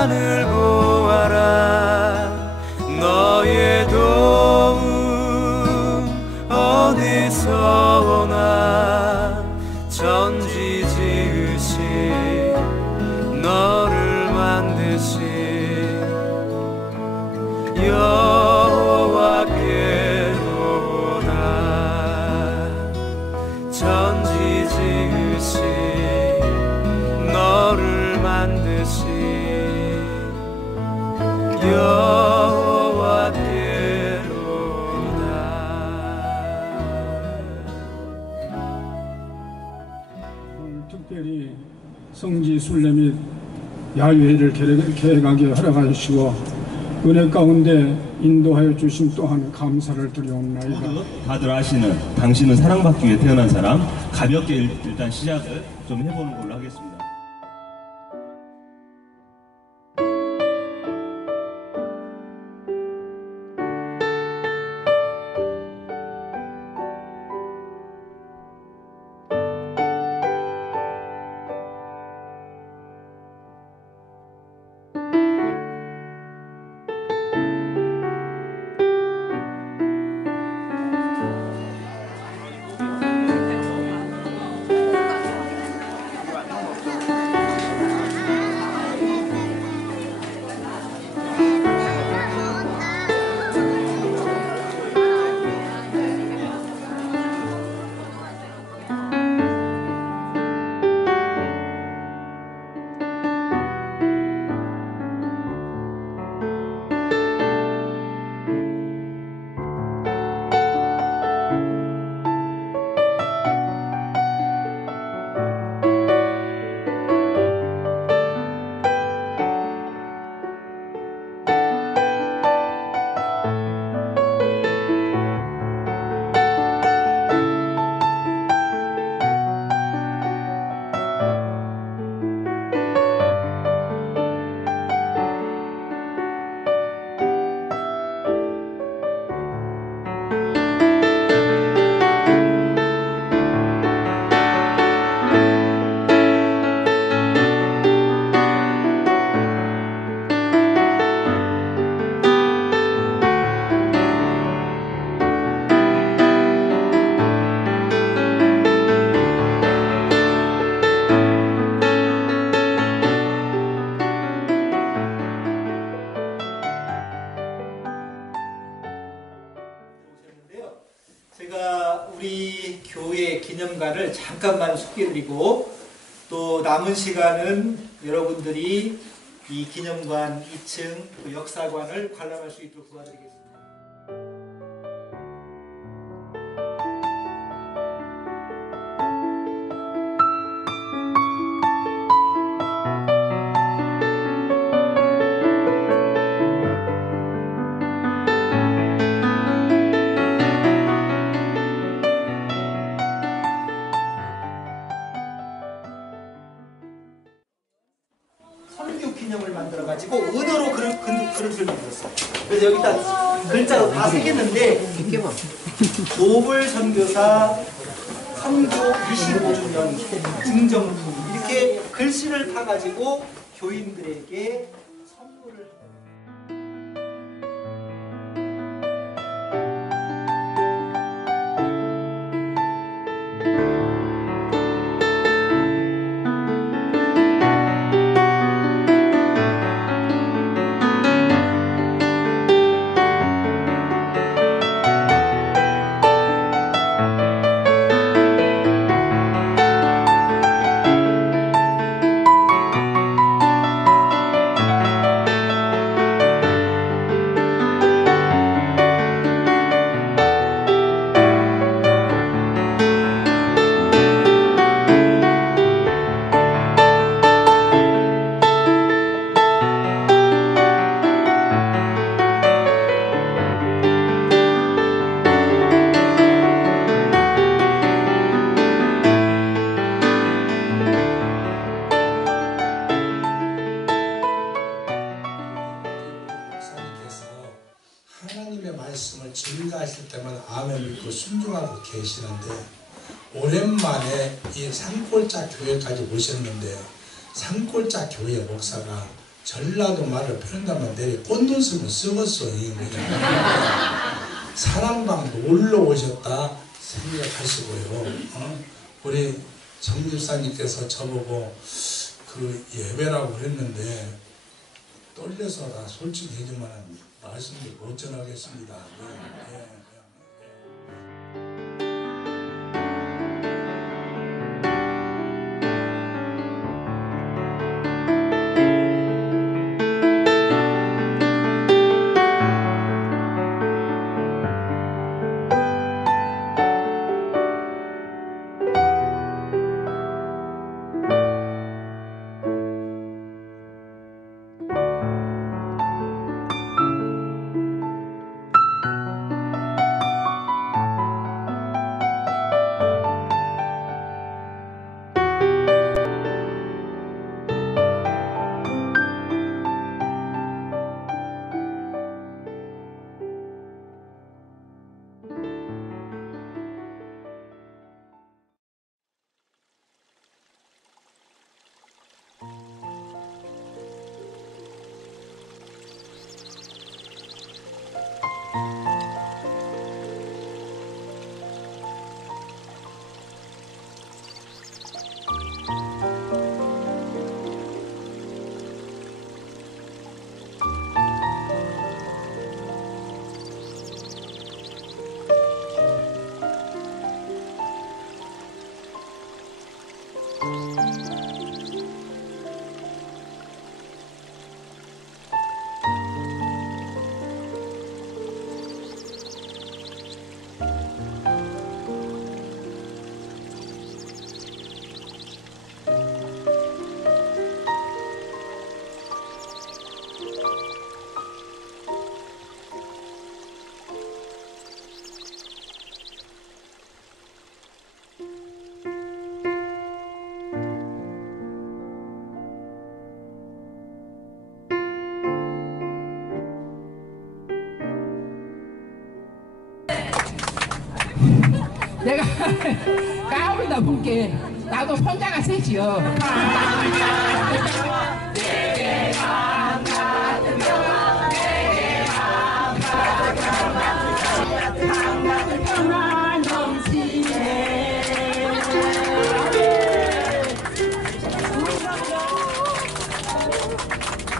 산을 특별히 성지 순례 및 야유회를 계획- 계획하게 허락하시고 은혜 가운데 인도하여 주신 또한 감사를 드려옵나이다. 다들 아시는 당신은 사랑받기 위해 태어난 사람 가볍게 일- 일단 시작을 좀 해보는 걸로 하겠습니다. 기념관을 잠깐만 소개드리고 또 남은 시간은 여러분들이 이 기념관 2층 그 역사관을 관람할 수 있도록 도와드리겠습니다. 기념을 만들어 가지고 글을 글, 글을 만들었어요. 그래서 여기다 글자로 다 새겼는데 노블 선교사 선교 25주년 증정품 이렇게 글씨를 파 가지고 교인들에게 계시는데 오랜만에 이 산골짜 교회까지 오셨는데 산골짜 교회 목사가 전라도 말을 표현하면 내리 이 그냥 사랑방 놀러 오셨다 생각하시고요. 어? 우리 정유사님께서 저보고 그 예배라고 했는데 떨려서 나 솔직히 얘기만 말씀을 못 전하겠습니다. 예, 예, 내가 까불다 볼게. 나도 손자가 셋이요.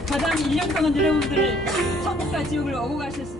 가장 1년 동안 여러분들 서북사 지역을 오고 가셨을